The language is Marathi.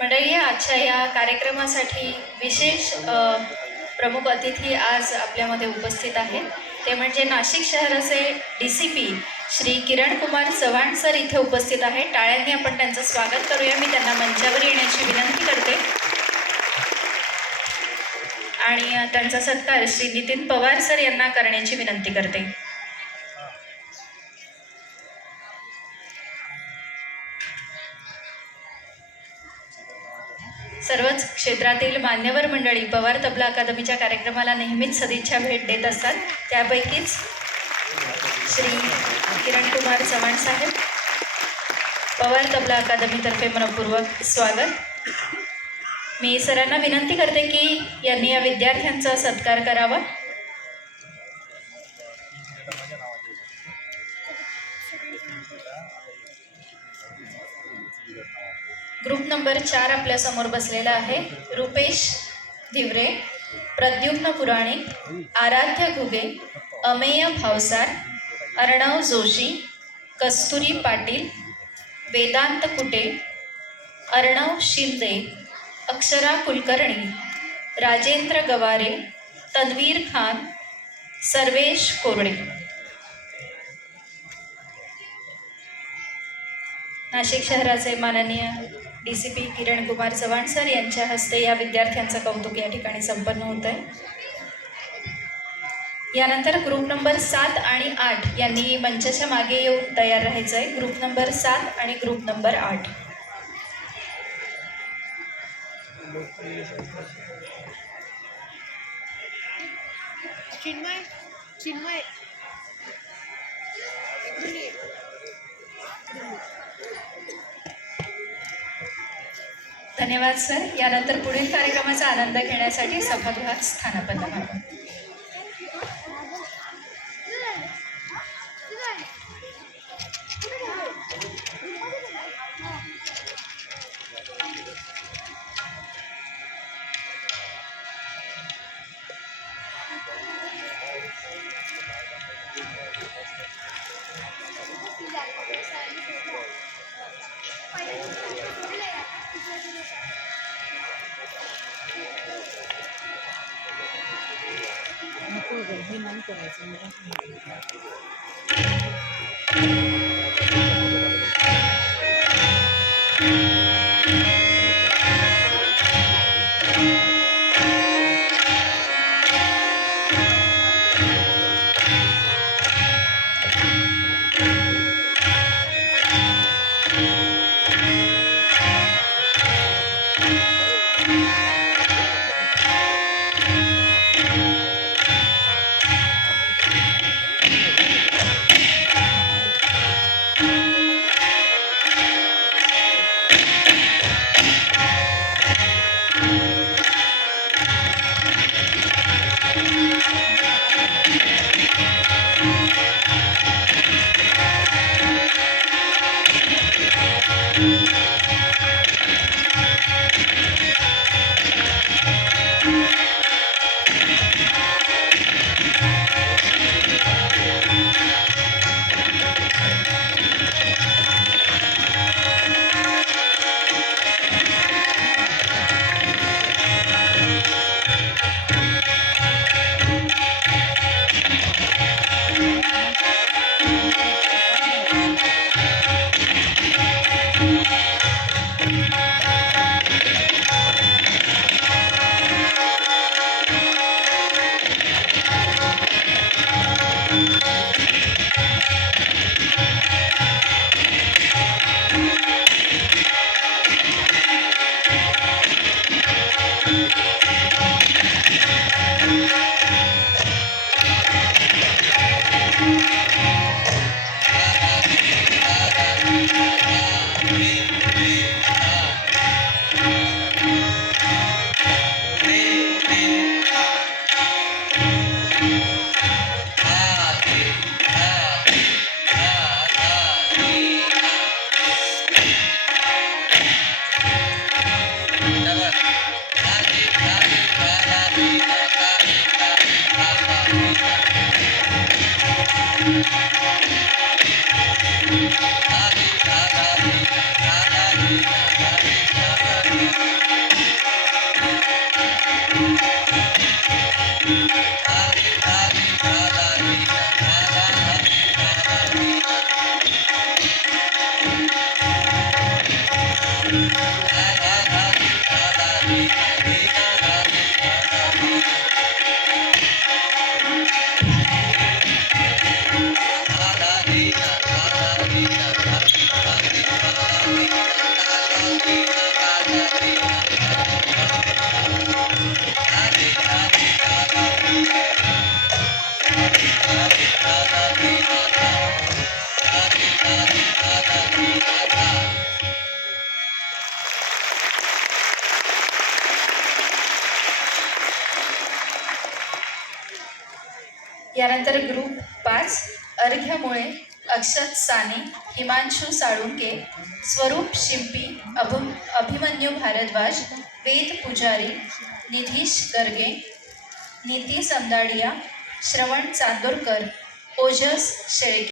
मंडळी, आजच्या या कार्यक्रमासाठी विशेष प्रमुख अतिथी आज आपल्यामध्ये उपस्थित आहेत. ते म्हणजे नाशिक शहराचे DCP श्री किरण कुमार चव्हाण सर इथे उपस्थित आहेत. टाळ्यांनी आपण त्यांचं स्वागत करूया. मी त्यांना मंचावर येण्याची विनंती करते आणि त्यांचा सत्कार श्री नितीन पवार सर यांना करण्याची विनंती करते. सर्वच क्षेत्रातील मान्यवर मंडळी पवार तबला अकादमीच्या कार्यक्रमाला नेहमीच सदिच्छा भेट देत असतात. त्यापैकीच श्री किरण कुमार चव्हाण साहेब, पवार तबला अकादमीतर्फे मनपूर्वक स्वागत. मी सरांना विनंती करते की यांनी या विद्यार्थ्यांचा सत्कार करावा. ग्रुप नंबर 4 आपल्यासमोर बसलेला आहे. रुपेश धिवरे, प्रद्युम्न पुराणिक, आराध्य घुगे, अमेय भावसार, अर्णव जोशी, कस्तुरी पाटील, वेदांत कुटे, अर्णव शिंदे, अक्षरा कुलकर्णी, राजेंद्र गवारे, तन्वीर खान, सर्वेश कोरडे. नाशिक शहराचे माननीय DCP किरण कुमार चव्हाण सर यांच्या हस्ते या विद्यार्थ्यांचं कौतुक या ठिकाणी संपन्न होत आहे. यानंतर ग्रुप नंबर 7 आणि 8 यांनी मंचाच्या मागे येऊन तयार राहायचं आहे. ग्रुप नंबर 7 आणि ग्रुप नंबर 8. चिन्मय धन्यवाद सर. यानंतर पुढील कार्यक्रमाचा आनंद घेण्यासाठी सभागृहात स्थानापन्न व्हावं. हे नाही करायचं. त्यानंतर ग्रुप 5 अर्घ्यमुळे, अक्षत साने, हिमांशू साळुंके, स्वरूप शिंपी, अभिमन्यू भारद्वाज, वेद पुजारी, निधीश गर्गे, नीती संदाडिया, श्रवण चांदोरकर, ओजस शेळके.